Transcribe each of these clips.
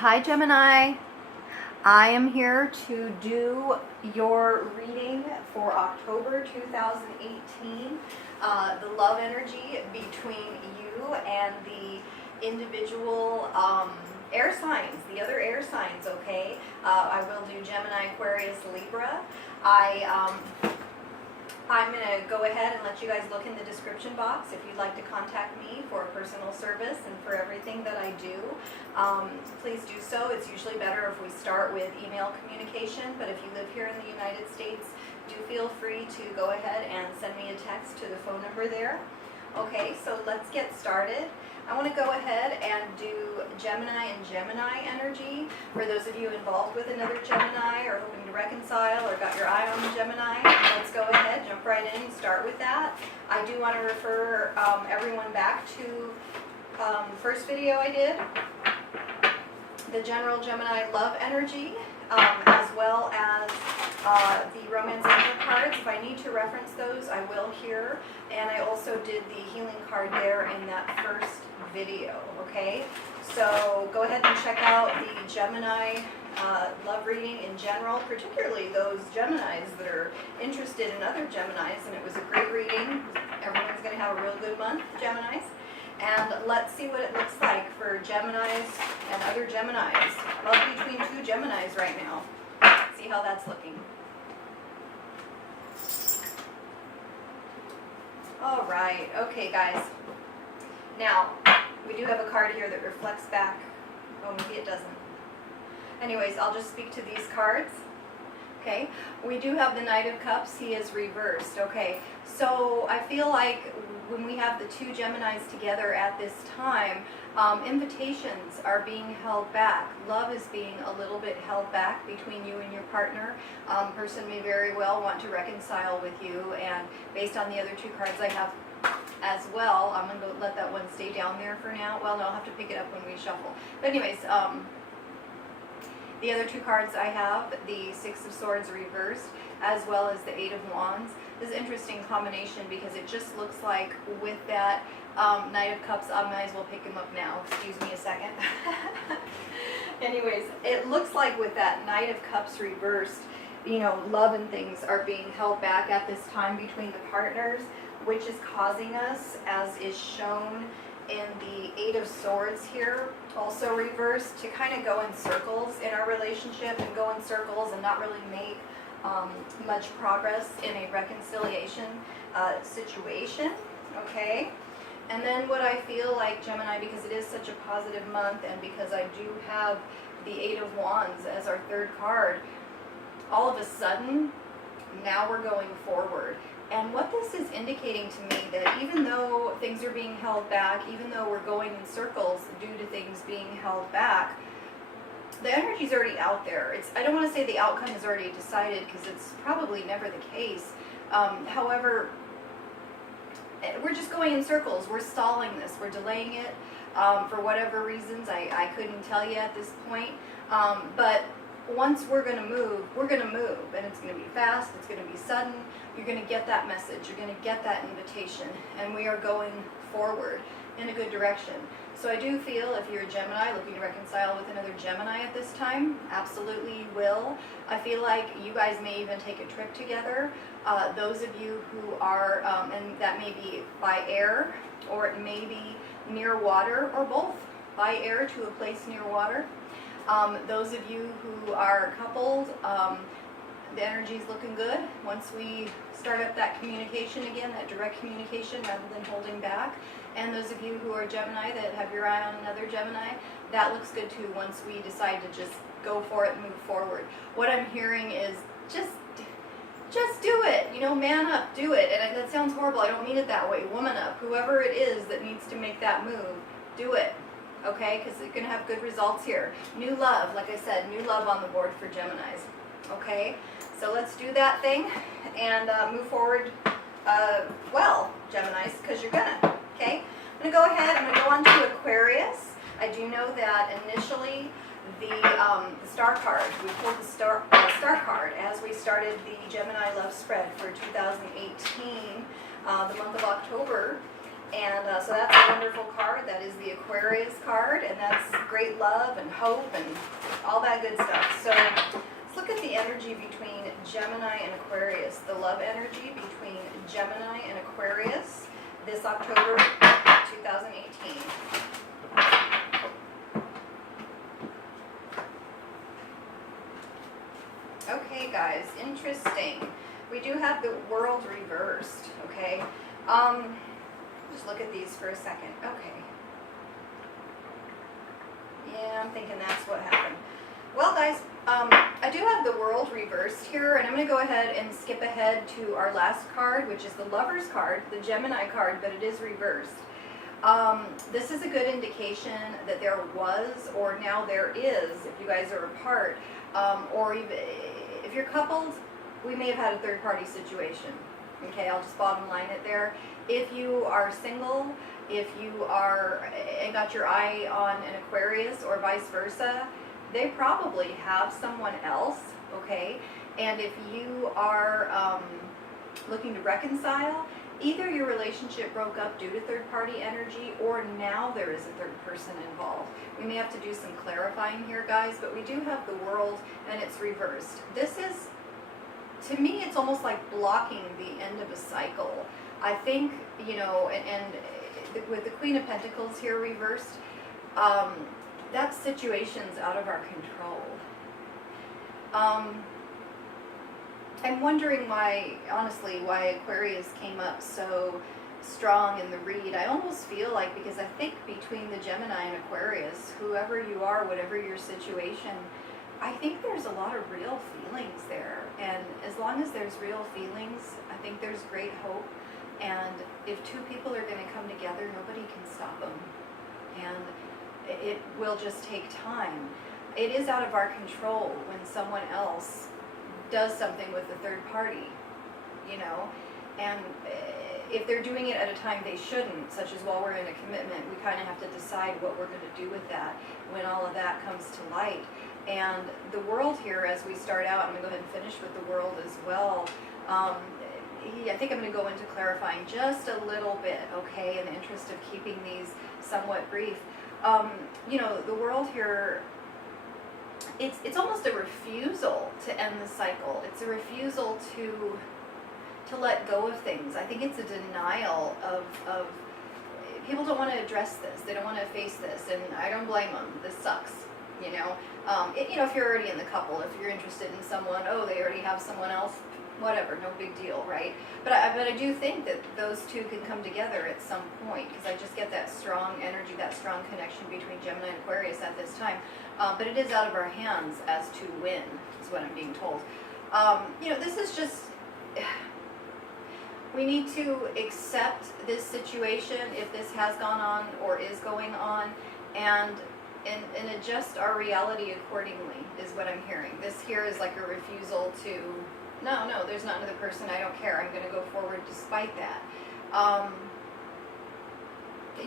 Hi Gemini, I am here to do your reading for October 2018, the love energy between you and the individual air signs, the other air signs, okay? I will do Gemini, Aquarius, Libra. I'm going to go ahead and let you guys look in the description box if you'd like to contact me for personal service and for everything that I do. Please do so. It's usually better if we start with email communication, but if you live here in the United States, do feel free to go ahead and send me a text to the phone number there. Okay, so let's get started. I want to go ahead and do Gemini and Gemini energy. For those of you involved with another Gemini or hoping to reconcile or got your eye on the Gemini, let's go ahead, jump right in and start with that. I do want to refer everyone back to the first video I did, the general Gemini love energy, as well as the romance angel cards. If I need to reference those, I will here. And I also did the healing card there in that first video, okay? So go ahead and check out the Gemini love reading in general, particularly those Geminis that are interested in other Geminis, and it was a great reading. Everyone's going to have a real good month, Geminis. And let's see what it looks like for Geminis and other Geminis. Love between two Geminis right now. See how that's looking. All right, okay guys. Now, we do have a card here that reflects back. Oh, maybe it doesn't. Anyways, I'll just speak to these cards. Okay, we do have the Knight of Cups. He is reversed. Okay, so I feel like when we have the two Geminis together at this time, invitations are being held back. Love is being a little bit held back between you and your partner. Person may very well want to reconcile with you, and based on the other two cards I have as well, I'm going to let that one stay down there for now. Well, no, I'll have to pick it up when we shuffle. But anyways, the other two cards I have, the Six of Swords reversed, as well as the Eight of Wands. This is an interesting combination because it just looks like with that Knight of Cups, I might as well pick him up now. Excuse me a second. Anyways, it looks like with that Knight of Cups reversed, you know, love and things are being held back at this time between the partners, which is causing us, as is shown in the Eight of Swords here, also reversed, to kind of go in circles in our relationship and go in circles and not really make much progress in a reconciliation situation, okay? And then what I feel like, Gemini, because it is such a positive month and because I do have the Eight of Wands as our third card, all of a sudden, now we're going forward. And what this is indicating to me, that even though things are being held back, even though we're going in circles due to things being held back, the energy's already out there. I don't want to say the outcome is already decided, because it's probably never the case. However, we're just going in circles. We're stalling this. We're delaying it for whatever reasons. I couldn't tell you at this point. But once we're going to move, and it's going to be fast, it's going to be sudden. You're going to get that message, you're going to get that invitation, and we are going forward in a good direction. So I do feel if you're a Gemini looking to reconcile with another Gemini at this time, absolutely you will. I feel like you guys may even take a trip together. Those of you who are, and that may be by air, or it may be near water, or both, by air to a place near water. Those of you who are coupled, the energy's looking good. Once we start up that communication again, that direct communication rather than holding back. And those of you who are Gemini that have your eye on another Gemini, that looks good too once we decide to just go for it and move forward. What I'm hearing is just do it, you know, man up, do it. And that sounds horrible, I don't mean it that way. Woman up, whoever it is that needs to make that move, do it. Okay, because you're going to have good results here. New love, like I said, new love on the board for Geminis. Okay, so let's do that thing and move forward well, Geminis, because you're gonna. Okay, I'm going to go ahead, I'm going to go on to Aquarius. I do know that initially the star card, we pulled the star card as we started the Gemini love spread for 2018, the month of October. And so that's a wonderful card. That is the Aquarius card, and that's great love and hope and all that good stuff. So let's look at the energy between Gemini and Aquarius, the love energy between Gemini and Aquarius this October 2018. Okay, guys, interesting. We do have the world reversed, okay? Just look at these for a second. Okay. Yeah, I'm thinking that's what happened. Well, guys, I do have the world reversed here, and I'm going to go ahead and skip ahead to our last card, which is the Lover's card, the Gemini card, but it is reversed. This is a good indication that there was, or now there is, if you guys are apart, or even if you're coupled, we may have had a third-party situation. Okay, I'll just bottom line it there. If you are single, if you are and got your eye on an Aquarius or vice versa, they probably have someone else, okay? And if you are looking to reconcile, either your relationship broke up due to third-party energy, or now there is a third person involved. We may have to do some clarifying here, guys, but we do have the world, and it's reversed. This is, to me, it's almost like blocking the end of a cycle. I think, you know, and with the Queen of Pentacles here reversed, that situation's out of our control. I'm wondering why, honestly, why Aquarius came up so strong in the read. I almost feel like, because I think between the Gemini and Aquarius, whoever you are, whatever your situation, I think there's a lot of real feelings there. And as long as there's real feelings, I think there's great hope. And if two people are going to come together, nobody can stop them. And it will just take time. It is out of our control when someone else does something with the third party, you know, and if they're doing it at a time they shouldn't, such as while we're in a commitment, we kind of have to decide what we're going to do with that when all of that comes to light. And the world here, as we start out, I'm going to go ahead and finish with the world as well. I think I'm going to go into clarifying just a little bit, okay, in the interest of keeping these somewhat brief. You know, the world here, it's almost a refusal to end the cycle. It's a refusal to let go of things. I think it's a denial of people don't want to address this. They don't want to face this, and I don't blame them. This sucks, you know. You know, if you're already in the couple, if you're interested in someone, oh, they already have someone else, whatever, no big deal, right? But I do think that those two can come together at some point, because I just get that strong energy, that strong connection between Gemini and Aquarius at this time. But it is out of our hands as to when, is what I'm being told. You know, this is just, we need to accept this situation, if this has gone on or is going on, and adjust our reality accordingly, is what I'm hearing. This here is like a refusal to, no, there's not another person, I don't care, I'm going to go forward despite that.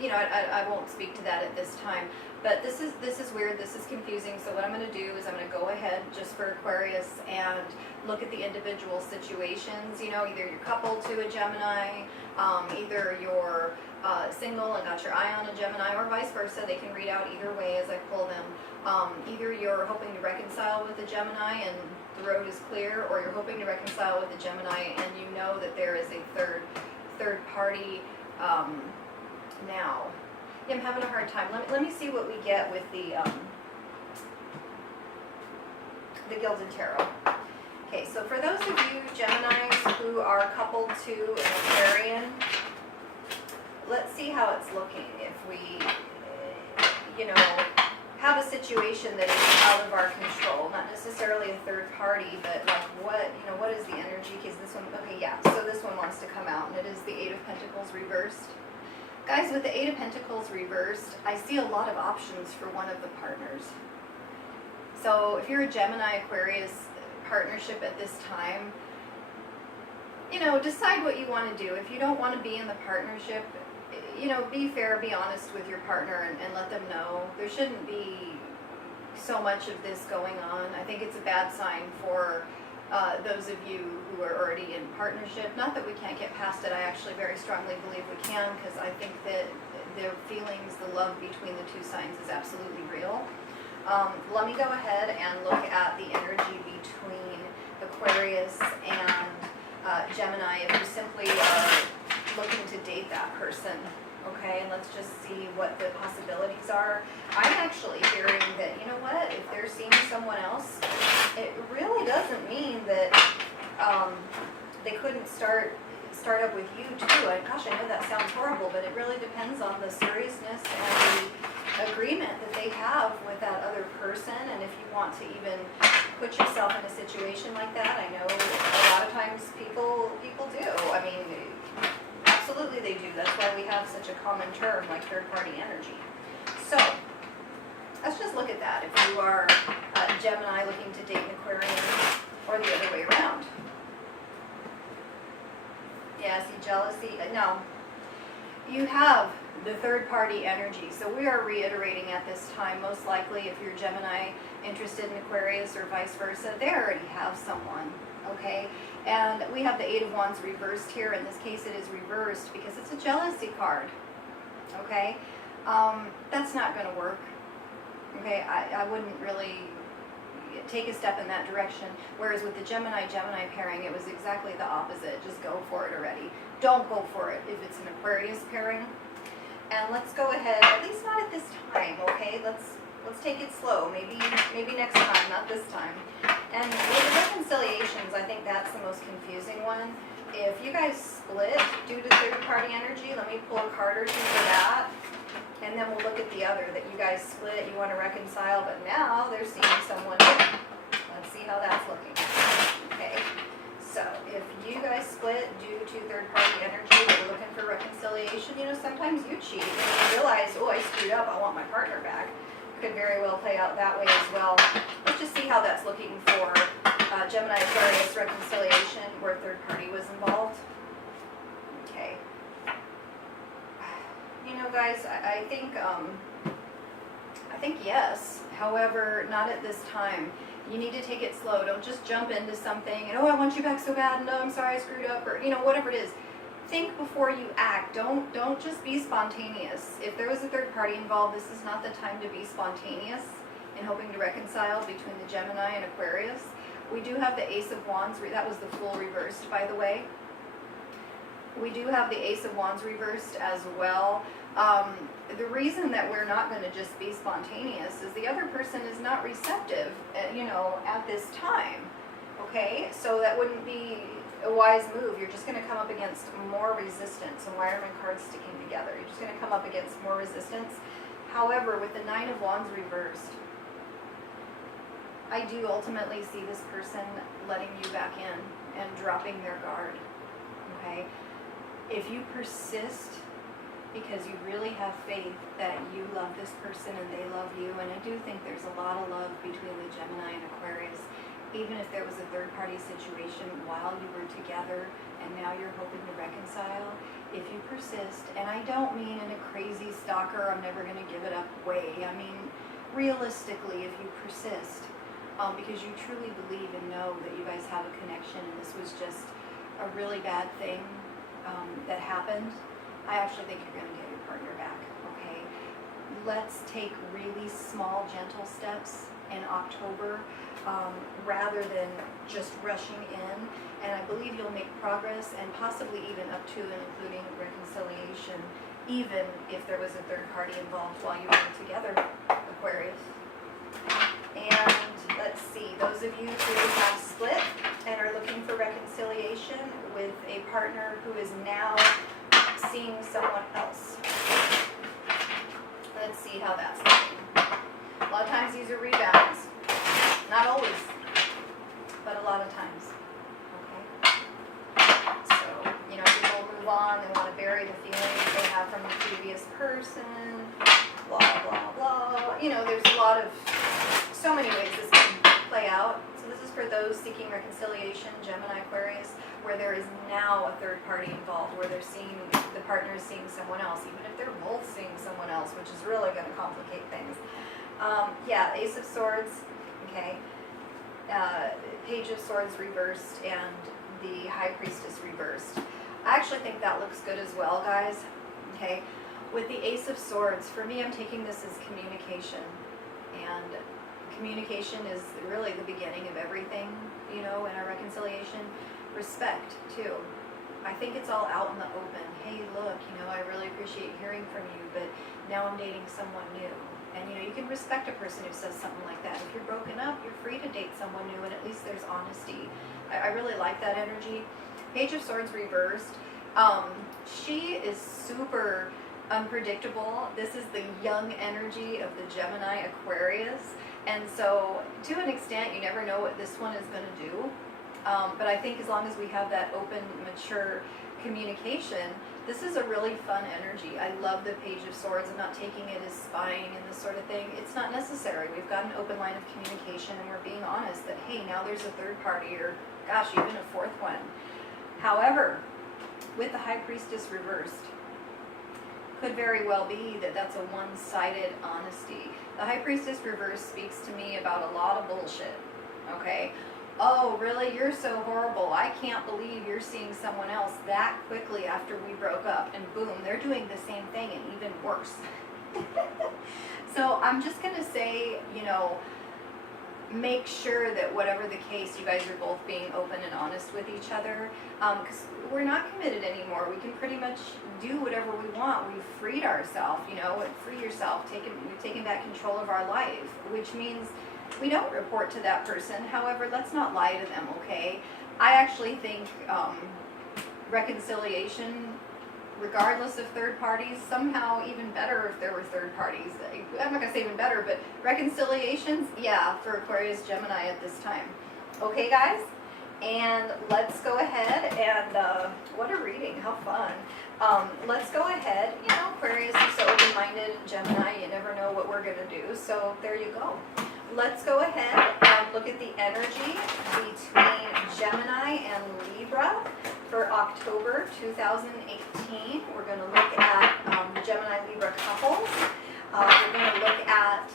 You know, I won't speak to that at this time, but this is weird, this is confusing, so what I'm going to do is I'm going to go ahead just for Aquarius and look at the individual situations. You know, either you're coupled to a Gemini, either you're single and got your eye on a Gemini, or vice versa. They can read out either way as I pull them. Either you're hoping to reconcile with a Gemini and the road is clear, or you're hoping to reconcile with a Gemini and you know that there is a third party now. Yeah, I'm having a hard time. Let me see what we get with the Gilded Tarot. Okay, so for those of you Geminis who are coupled to an Aquarian, let's see how it's looking. If we, you know, have a situation that is out of our control, not necessarily a third party, but like what, you know, what is the energy? Because this one, okay, yeah, so this one wants to come out, and it is the Eight of Pentacles reversed. Guys, with the Eight of Pentacles reversed, I see a lot of options for one of the partners. So if you're a Gemini Aquarius partnership at this time, you know, decide what you want to do. If you don't want to be in the partnership, you know, be fair, be honest with your partner, and let them know. There shouldn't be so much of this going on. I think it's a bad sign for those of you who are already in partnership, not that we can't get past it, I actually very strongly believe we can, because I think that their feelings, the love between the two signs is absolutely real. Let me go ahead and look at the energy between Aquarius and Gemini if you simply are looking to date that person. Okay, and let's just see what the possibilities are. I'm actually hearing that, you know what, if they're seeing someone else, it really doesn't mean that they couldn't start up with you too. And gosh, I know that sounds horrible, but it really depends on the seriousness and the agreement that they have with that other person. And if you want to even put yourself in a situation like that, I know a lot of times people do. I mean, absolutely they do. That's why we have such a common term like third-party energy. So let's just look at that. If you are Gemini looking to date an Aquarian, or the other way around. Yeah, see, jealousy. No. You have the third-party energy. So we are reiterating at this time, most likely if you're Gemini interested in Aquarius or vice versa, they already have someone, okay? And we have the Eight of Wands reversed here. In this case, it is reversed because it's a jealousy card, okay? That's not going to work, okay? I wouldn't really take a step in that direction. Whereas with the Gemini-Gemini pairing, it was exactly the opposite. Just go for it already. Don't go for it if it's an Aquarius pairing. And let's go ahead, at least not at this time, okay? Let's take it slow. Maybe next time, not this time. And with the reconciliations, I think that's the most confusing one. If you guys split due to third-party energy, let me pull a card or two for that. And then we'll look at the other, that you guys split, you want to reconcile, but now they're seeing someone new. Let's see how that's looking. Okay, so if you guys split due to third-party energy, but you're looking for reconciliation, you know, sometimes you cheat and you realize, oh, I screwed up, I want my partner back. Could very well play out that way as well. Let's just see how that's looking for Gemini Aquarius reconciliation where third party was involved. Okay. You know, guys, I think yes. However, not at this time. You need to take it slow. Don't just jump into something and, oh, I want you back so bad, and no, I'm sorry I screwed up, or, you know, whatever it is. Think before you act. Don't just be spontaneous. If there was a third party involved, this is not the time to be spontaneous in hoping to reconcile between the Gemini and Aquarius. We do have the Ace of Wands. That was the Fool reversed, by the way. We do have the Ace of Wands reversed as well. The reason that we're not going to just be spontaneous is the other person is not receptive, you know, at this time. Okay, so that wouldn't be a wise move. You're just going to come up against more resistance. And why are my cards sticking together? You're just going to come up against more resistance. However, with the Nine of Wands reversed, I do ultimately see this person letting you back in and dropping their guard. Okay, if you persist because you really have faith that you love this person and they love you, and I do think there's a lot of love between the Gemini and Aquarius, even if there was a third-party situation while you were together and now you're hoping to reconcile, if you persist, and I don't mean in a crazy stalker, I'm never going to give it up way, I mean realistically, if you persist, because you truly believe and know that you guys have a connection and this was just a really bad thing that happened, I actually think you're going to get your partner back, okay? Let's take really small, gentle steps in October rather than just rushing in. And I believe you'll make progress and possibly even up to and including reconciliation, even if there was a third party involved while you were together, Aquarius. And let's see, those of you who have split and are looking for reconciliation with a partner who is now seeing someone else. Let's see how that's looking. A lot of times these are rebounds. Not always, but a lot of times. Okay? So, you know, people move on, they want to bury the feelings they have from the previous person, blah, blah, blah. You know, there's a lot of, so many ways this can play out. So this is for those seeking reconciliation, Gemini, Aquarius, where there is now a third party involved, where they're seeing, the partner is seeing someone else, even if they're both seeing someone else, which is really going to complicate things. Yeah, Ace of Swords, okay. Page of Swords reversed and the High Priestess reversed. I actually think that looks good as well, guys. Okay, with the Ace of Swords, for me, I'm taking this as communication, and communication is really the beginning of everything, you know, in our reconciliation. Respect, too. I think it's all out in the open. Hey, look, you know, I really appreciate hearing from you, but now I'm dating someone new. And, you know, you can respect a person who says something like that. If you're broken up, you're free to date someone new, and at least there's honesty. I really like that energy. Page of Swords reversed. She is super unpredictable. This is the young energy of the Gemini Aquarius. And so, to an extent, you never know what this one is going to do. But I think as long as we have that open, mature communication, this is a really fun energy. I love the Page of Swords. I'm not taking it as spying and this sort of thing. It's not necessary. We've got an open line of communication, and we're being honest that, hey, now there's a third party, or gosh, even a fourth one. However, with the High Priestess reversed, could very well be that that's a one-sided honesty. The High Priestess reversed speaks to me about a lot of bullshit, okay? Oh, really? You're so horrible. I can't believe you're seeing someone else that quickly after we broke up. And boom, they're doing the same thing and even worse. So I'm just going to say, you know, make sure that whatever the case, you guys are both being open and honest with each other. Because we're not committed anymore. We can pretty much do whatever we want. We've freed ourselves, you know, free yourself. We've taken back control of our life, which means we don't report to that person. However, let's not lie to them, okay? I actually think reconciliation, regardless of third parties, somehow even better if there were third parties. I'm not going to say even better, but reconciliations, yeah, for Aquarius, Gemini at this time. Okay, guys? And let's go ahead and, what a reading, how fun. Let's go ahead. You know, Aquarius is so open-minded, Gemini, you never know what we're going to do, so there you go. Let's go ahead and look at the energy between Gemini and Libra for October 2018. We're going to look at Gemini-Libra couples. We're going to look at,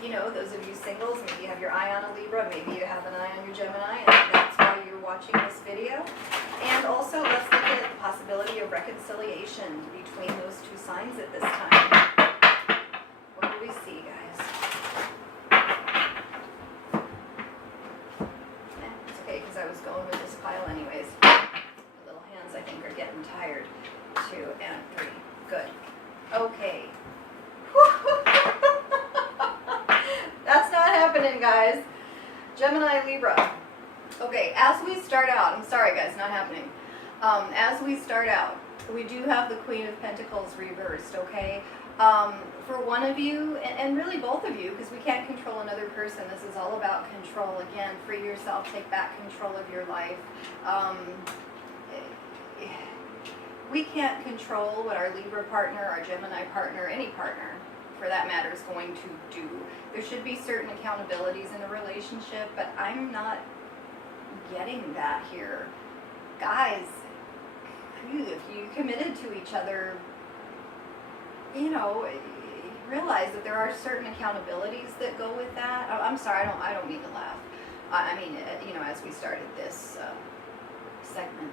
you know, those of you singles, maybe you have your eye on a Libra, maybe you have an eye on your Gemini, and that's why you're watching this video. And also, let's look at the possibility of reconciliation between those two signs at this time. What do we see, guys? Because I was going with this pile anyways. The little hands, I think, are getting tired. 2 and 3. Good. Okay. That's not happening, guys. Gemini, Libra. Okay, as we start out, I'm sorry, guys, not happening. As we start out, we do have the Queen of Pentacles reversed, okay? For one of you, and really both of you, because we can't control another person. This is all about control. Again, free yourself, take back control of your life. We can't control what our Libra partner, our Gemini partner, any partner, for that matter, is going to do. There should be certain accountabilities in a relationship, but I'm not getting that here. Guys, if you committed to each other, you know, realize that there are certain accountabilities that go with that. I'm sorry, I don't mean to laugh. I mean, you know, as we started this segment,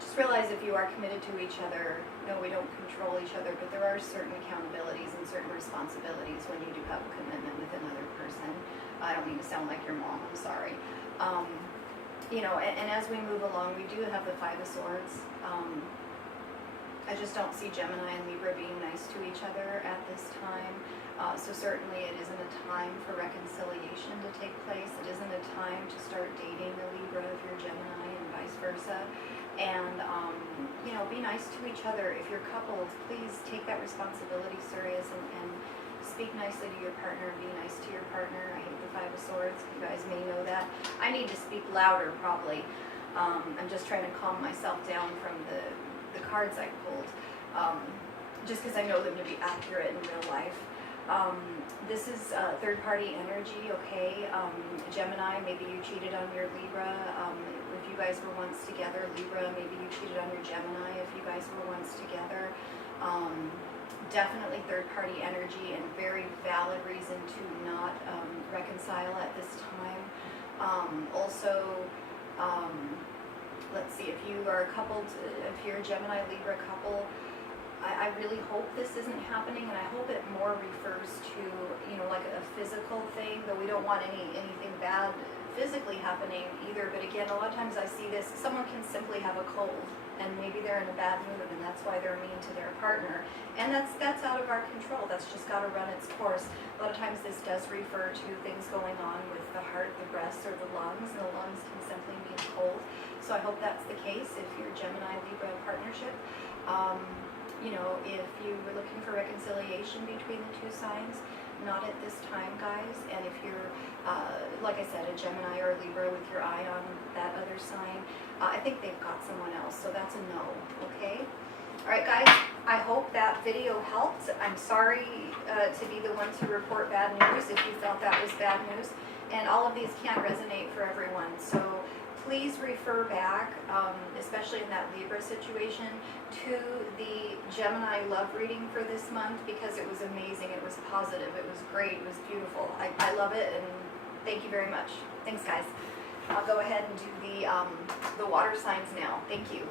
just realize if you are committed to each other, no, we don't control each other, but there are certain accountabilities and certain responsibilities when you do have a commitment with another person. I don't mean to sound like your mom, I'm sorry. You know, and as we move along, we do have the Five of Swords. I just don't see Gemini and Libra being nice to each other at this time. So certainly it isn't a time for reconciliation to take place. It isn't a time to start dating a Libra if you're Gemini and vice versa. And, you know, be nice to each other. If you're coupled, please take that responsibility serious and speak nicely to your partner. Be nice to your partner. I hate the Five of Swords. You guys may know that. I need to speak louder probably. I'm just trying to calm myself down from the cards I pulled, just because I know them to be accurate in real life. This is third-party energy, okay? Gemini, maybe you cheated on your Libra. If you guys were once together, Libra, maybe you cheated on your Gemini if you guys were once together. Definitely third-party energy and very valid reason to not reconcile at this time. Also, let's see, if you are coupled, if you're a Gemini Libra couple, I really hope this isn't happening, and I hope it more refers to, you know, like a physical thing, though we don't want anything bad physically happening either. But again, a lot of times I see this, someone can simply have a cold, and maybe they're in a bad mood, and that's why they're mean to their partner. And that's out of our control. That's just got to run its course. A lot of times this does refer to things going on with the heart, the breast, or the lungs, and the lungs can simply mean cold. So I hope that's the case if you're Gemini Libra partnership. You know, if you were looking for reconciliation between the two signs, not at this time, guys. And if you're, like I said, a Gemini or a Libra with your eye on that other sign, I think they've got someone else, so that's a no, okay? All right, guys, I hope that video helped. I'm sorry to be the one to report bad news if you felt that was bad news. And all of these can't resonate for everyone, so please refer back, especially in that Libra situation, to the Gemini love reading for this month, because it was amazing, it was positive, it was great, it was beautiful. I love it, and thank you very much. Thanks, guys. I'll go ahead and do the water signs now. Thank you.